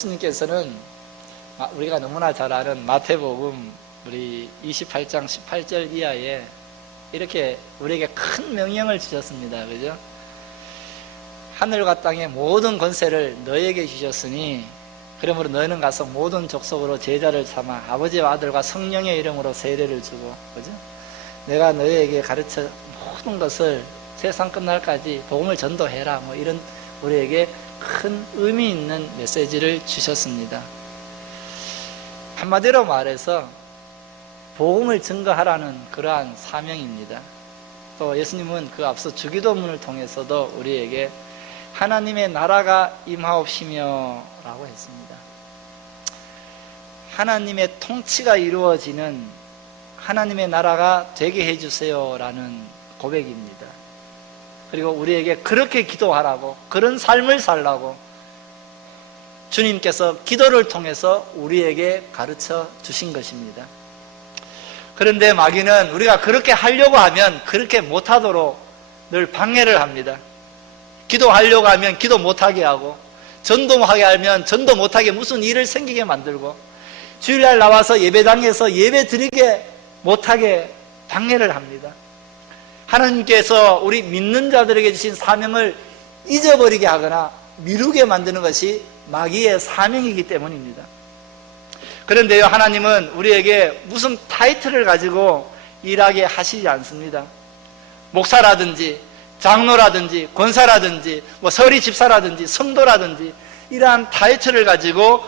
예수님께서는 우리가 너무나 잘 아는 마태복음 우리 28장 18절 이하에 이렇게 우리에게 큰 명령을 주셨습니다. 그죠? 하늘과 땅의 모든 권세를 너에게 주셨으니 그러므로 너희는 가서 모든 족속으로 제자를 삼아 아버지와 아들과 성령의 이름으로 세례를 주고, 그죠? 내가 너희에게 가르쳐 모든 것을 세상 끝날까지 복음을 전도해라, 뭐 이런 우리에게 큰 의미 있는 메시지를 주셨습니다. 한마디로 말해서 복음을 증거하라는 그러한 사명입니다. 또 예수님은 그 앞서 주기도문을 통해서도 우리에게 하나님의 나라가 임하옵시며 라고 했습니다. 하나님의 통치가 이루어지는 하나님의 나라가 되게 해주세요 라는 고백입니다. 그리고 우리에게 그렇게 기도하라고, 그런 삶을 살라고 주님께서 기도를 통해서 우리에게 가르쳐 주신 것입니다. 그런데 마귀는 우리가 그렇게 하려고 하면 그렇게 못하도록 늘 방해를 합니다. 기도하려고 하면 기도 못하게 하고, 전도하게 하면 전도 못하게 무슨 일을 생기게 만들고, 주일날 나와서 예배당에서 예배 드리게 못하게 방해를 합니다. 하나님께서 우리 믿는 자들에게 주신 사명을 잊어버리게 하거나 미루게 만드는 것이 마귀의 사명이기 때문입니다. 그런데요, 하나님은 우리에게 무슨 타이틀을 가지고 일하게 하시지 않습니다. 목사라든지 장로라든지 권사라든지 서리 집사라든지 성도라든지 이러한 타이틀을 가지고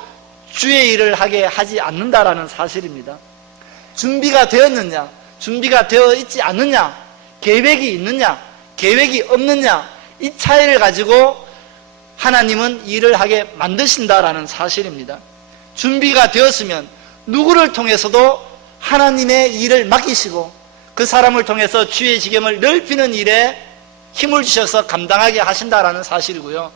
주의 일을 하게 하지 않는다라는 사실입니다. 준비가 되었느냐, 준비가 되어 있지 않느냐, 계획이 있느냐, 계획이 없느냐, 이 차이를 가지고 하나님은 일을 하게 만드신다라는 사실입니다. 준비가 되었으면 누구를 통해서도 하나님의 일을 맡기시고 그 사람을 통해서 주의 지경을 넓히는 일에 힘을 주셔서 감당하게 하신다라는 사실이고요.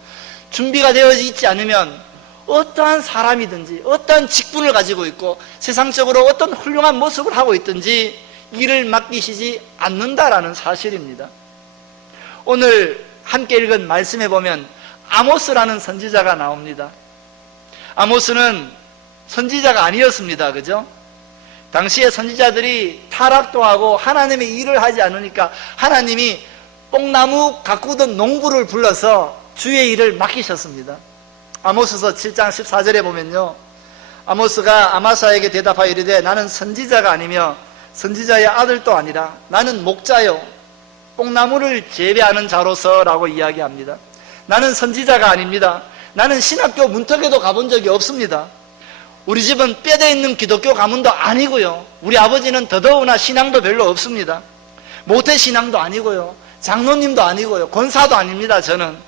준비가 되어 있지 않으면 어떠한 사람이든지 어떠한 직분을 가지고 있고 세상적으로 어떤 훌륭한 모습을 하고 있든지 일을 맡기시지 않는다라는 사실입니다. 오늘 함께 읽은 말씀에 보면 아모스라는 선지자가 나옵니다. 아모스는 선지자가 아니었습니다. 그죠? 당시에 선지자들이 타락도 하고 하나님의 일을 하지 않으니까 하나님이 뽕나무 가꾸던 농부를 불러서 주의 일을 맡기셨습니다. 아모스서 7장 14절에 보면요, 아모스가 아마사에게 대답하여 이르되 나는 선지자가 아니며 선지자의 아들도 아니라 나는 목자요 뽕나무를 재배하는 자로서 라고 이야기합니다. 나는 선지자가 아닙니다. 나는 신학교 문턱에도 가본 적이 없습니다. 우리 집은 뼈대 있는 기독교 가문도 아니고요, 우리 아버지는 더더구나 신앙도 별로 없습니다. 모태신앙도 아니고요, 장로님도 아니고요, 권사도 아닙니다. 저는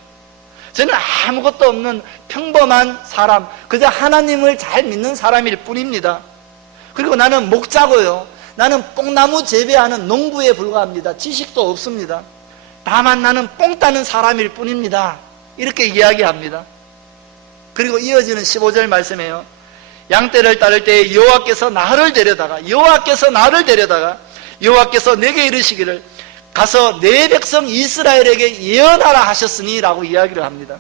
아무것도 없는 평범한 사람, 그저 하나님을 잘 믿는 사람일 뿐입니다. 그리고 나는 목자고요, 나는 뽕나무 재배하는 농부에 불과합니다. 지식도 없습니다. 다만 나는 뽕 따는 사람일 뿐입니다. 이렇게 이야기합니다. 그리고 이어지는 15절 말씀이에요. 양떼를 따를 때에 여호와께서 나를 데려다가 여호와께서 내게 이르시기를 가서 내 백성 이스라엘에게 예언하라 하셨으니 라고 이야기를 합니다.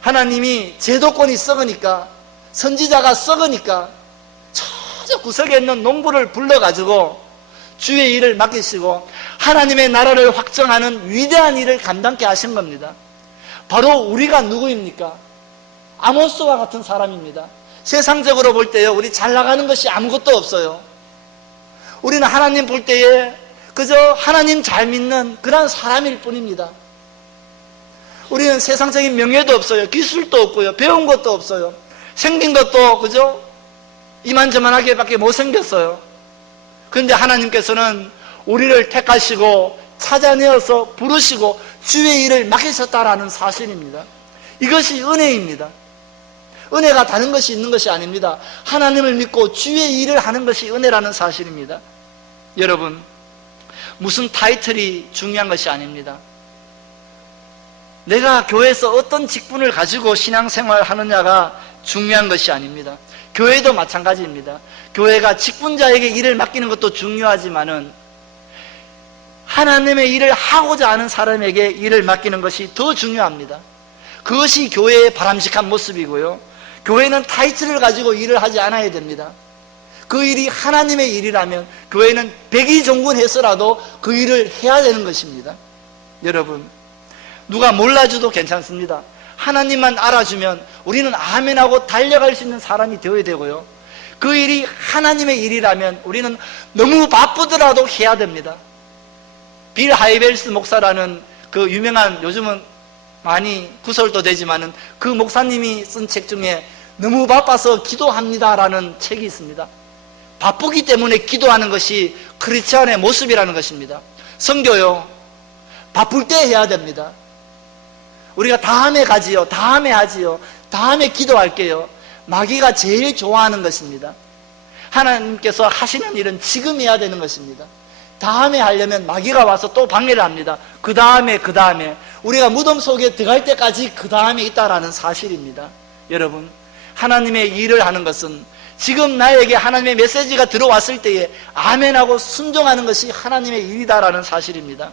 하나님이 제도권이 썩으니까, 선지자가 썩으니까 저 구석에 있는 농부를 불러가지고 주의 일을 맡기시고 하나님의 나라를 확정하는 위대한 일을 감당케 하신 겁니다. 바로 우리가 누구입니까? 아모스와 같은 사람입니다. 세상적으로 볼 때요, 우리 잘 나가는 것이 아무것도 없어요. 우리는 하나님 볼 때에 그저 하나님 잘 믿는 그런 사람일 뿐입니다. 우리는 세상적인 명예도 없어요, 기술도 없고요, 배운 것도 없어요, 생긴 것도 그저 이만저만하게 밖에 못 생겼어요. 그런데 하나님께서는 우리를 택하시고 찾아내어서 부르시고 주의 일을 맡기셨다라는 사실입니다. 이것이 은혜입니다. 은혜가 다른 것이 있는 것이 아닙니다. 하나님을 믿고 주의 일을 하는 것이 은혜라는 사실입니다. 여러분, 무슨 타이틀이 중요한 것이 아닙니다. 내가 교회에서 어떤 직분을 가지고 신앙생활을 하느냐가 중요한 것이 아닙니다. 교회도 마찬가지입니다. 교회가 직분자에게 일을 맡기는 것도 중요하지만은 하나님의 일을 하고자 하는 사람에게 일을 맡기는 것이 더 중요합니다. 그것이 교회의 바람직한 모습이고요, 교회는 타이틀을 가지고 일을 하지 않아야 됩니다. 그 일이 하나님의 일이라면 교회는 백의종군해서라도 그 일을 해야 되는 것입니다. 여러분, 누가 몰라줘도 괜찮습니다. 하나님만 알아주면 우리는 아멘하고 달려갈 수 있는 사람이 되어야 되고요. 그 일이 하나님의 일이라면 우리는 너무 바쁘더라도 해야 됩니다. 빌 하이벨스 목사라는 그 유명한, 요즘은 많이 구설도 되지만은 그 목사님이 쓴 책 중에 너무 바빠서 기도합니다라는 책이 있습니다. 바쁘기 때문에 기도하는 것이 크리스찬의 모습이라는 것입니다. 선교요, 바쁠 때 해야 됩니다. 우리가 다음에 가지요, 다음에 하지요, 다음에 기도할게요. 마귀가 제일 좋아하는 것입니다. 하나님께서 하시는 일은 지금 해야 되는 것입니다. 다음에 하려면 마귀가 와서 또 방해를 합니다. 그 다음에 우리가 무덤 속에 들어갈 때까지 그 다음에 있다라는 사실입니다. 여러분, 하나님의 일을 하는 것은 지금 나에게 하나님의 메시지가 들어왔을 때에 아멘하고 순종하는 것이 하나님의 일이다라는 사실입니다.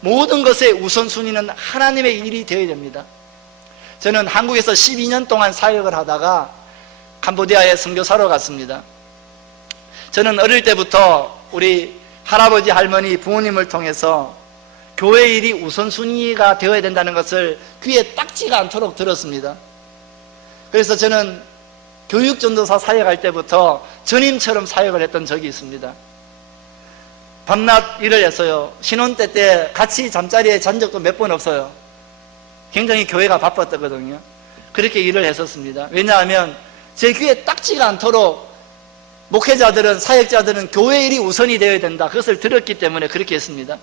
모든 것의 우선순위는 하나님의 일이 되어야 됩니다. 저는 한국에서 12년 동안 사역을 하다가 캄보디아에 선교사로 갔습니다. 저는 어릴 때부터 우리 할아버지, 할머니, 부모님을 통해서 교회 일이 우선순위가 되어야 된다는 것을 귀에 딱지가 않도록 들었습니다. 그래서 저는 교육전도사 사역할 때부터 전임처럼 사역을 했던 적이 있습니다. 밤낮 일을 했어요. 신혼 때 같이 잠자리에 잔 적도 몇 번 없어요. 굉장히 교회가 바빴거든요. 그렇게 일을 했었습니다. 왜냐하면 제 귀에 딱지가 않도록 목회자들은, 사역자들은 교회 일이 우선이 되어야 된다, 그것을 들었기 때문에 그렇게 했습니다.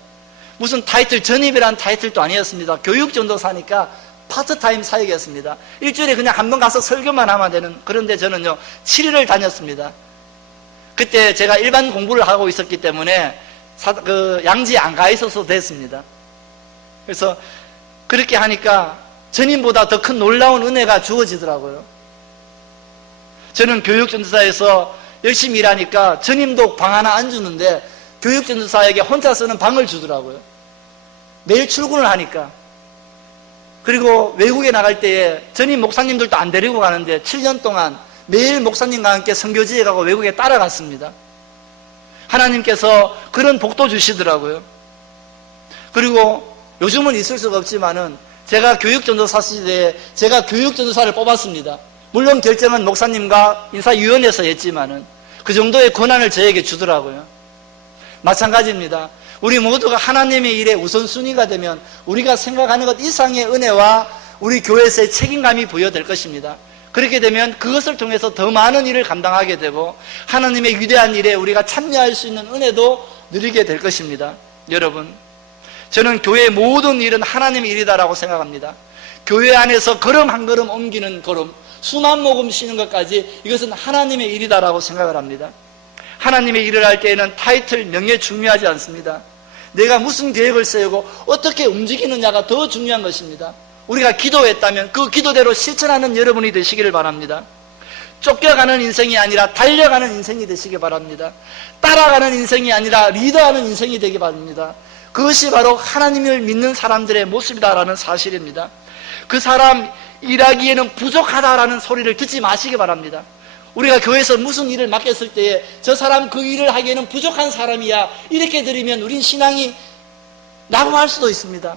무슨 타이틀, 전입이라는 타이틀도 아니었습니다. 교육전도사니까 파트타임 사역이었습니다. 일주일에 그냥 한 번 가서 설교만 하면 되는. 그런데 저는요 7일을 다녔습니다. 그때 제가 일반 공부를 하고 있었기 때문에 양지에 안 가 있어서 됐습니다. 그래서 그렇게 하니까 전임보다 더 큰 놀라운 은혜가 주어지더라고요. 저는 교육전도사에서 열심히 일하니까 전임도 방 하나 안 주는데 교육전도사에게 혼자 쓰는 방을 주더라고요. 매일 출근을 하니까. 그리고 외국에 나갈 때에 전임 목사님들도 안 데리고 가는데 7년 동안 매일 목사님과 함께 선교지에 가고 외국에 따라갔습니다. 하나님께서 그런 복도 주시더라고요. 그리고 요즘은 있을 수가 없지만은 제가 교육전도사 시대에 제가 교육전도사를 뽑았습니다. 물론 결정은 목사님과 인사위원회에서 했지만은 그 정도의 권한을 저에게 주더라고요. 마찬가지입니다. 우리 모두가 하나님의 일에 우선순위가 되면 우리가 생각하는 것 이상의 은혜와 우리 교회에서의 책임감이 부여될 것입니다. 그렇게 되면 그것을 통해서 더 많은 일을 감당하게 되고 하나님의 위대한 일에 우리가 참여할 수 있는 은혜도 누리게 될 것입니다. 여러분, 저는 교회의 모든 일은 하나님의 일이다라고 생각합니다. 교회 안에서 걸음 한 걸음 옮기는 걸음, 숨 한 모금 쉬는 것까지 이것은 하나님의 일이다라고 생각을 합니다. 하나님의 일을 할 때에는 타이틀, 명예 중요하지 않습니다. 내가 무슨 계획을 세우고 어떻게 움직이느냐가 더 중요한 것입니다. 우리가 기도했다면 그 기도대로 실천하는 여러분이 되시기를 바랍니다. 쫓겨가는 인생이 아니라 달려가는 인생이 되시기 바랍니다. 따라가는 인생이 아니라 리더하는 인생이 되기 바랍니다. 그것이 바로 하나님을 믿는 사람들의 모습이다라는 사실입니다. 그 사람 일하기에는 부족하다라는 소리를 듣지 마시기 바랍니다. 우리가 교회에서 무슨 일을 맡겼을 때에 저 사람 그 일을 하기에는 부족한 사람이야, 이렇게 들으면 우린 신앙이 낙오할 수도 있습니다.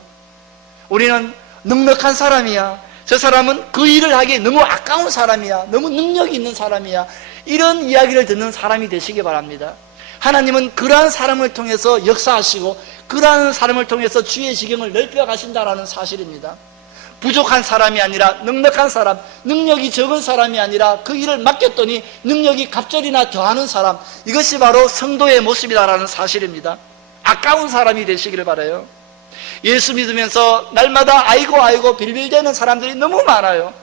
우리는 넉넉한 사람이야, 저 사람은 그 일을 하기에 너무 아까운 사람이야, 너무 능력이 있는 사람이야, 이런 이야기를 듣는 사람이 되시기 바랍니다. 하나님은 그러한 사람을 통해서 역사하시고 그러한 사람을 통해서 주의 지경을 넓혀 가신다라는 사실입니다. 부족한 사람이 아니라 넉넉한 사람, 능력이 적은 사람이 아니라 그 일을 맡겼더니 능력이 갑절이나 더하는 사람, 이것이 바로 성도의 모습이다라는 사실입니다. 아까운 사람이 되시기를 바라요. 예수 믿으면서 날마다 아이고 빌빌대는 사람들이 너무 많아요.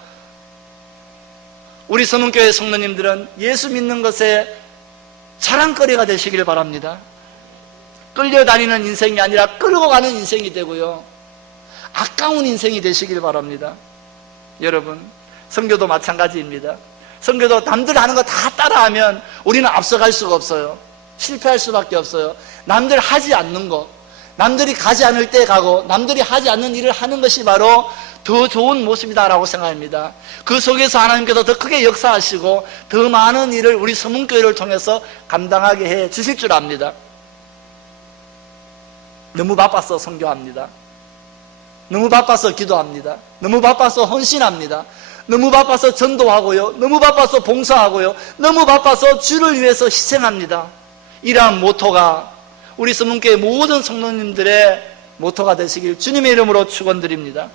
우리 서문교회 성도님들은 예수 믿는 것에 자랑거리가 되시기를 바랍니다. 끌려다니는 인생이 아니라 끌고 가는 인생이 되고요, 아까운 인생이 되시길 바랍니다. 여러분, 선교도 마찬가지입니다. 선교도 남들 하는 거 다 따라하면 우리는 앞서갈 수가 없어요. 실패할 수밖에 없어요. 남들 하지 않는 거, 남들이 가지 않을 때 가고 남들이 하지 않는 일을 하는 것이 바로 더 좋은 모습이다라고 생각합니다. 그 속에서 하나님께서 더 크게 역사하시고 더 많은 일을 우리 서문교회를 통해서 감당하게 해 주실 줄 압니다. 너무 바빠서 선교합니다. 너무 바빠서 기도합니다. 너무 바빠서 헌신합니다. 너무 바빠서 전도하고요. 너무 바빠서 봉사하고요. 너무 바빠서 주를 위해서 희생합니다. 이러한 모토가 우리 서문교회 모든 성도님들의 모토가 되시길 주님의 이름으로 축원드립니다.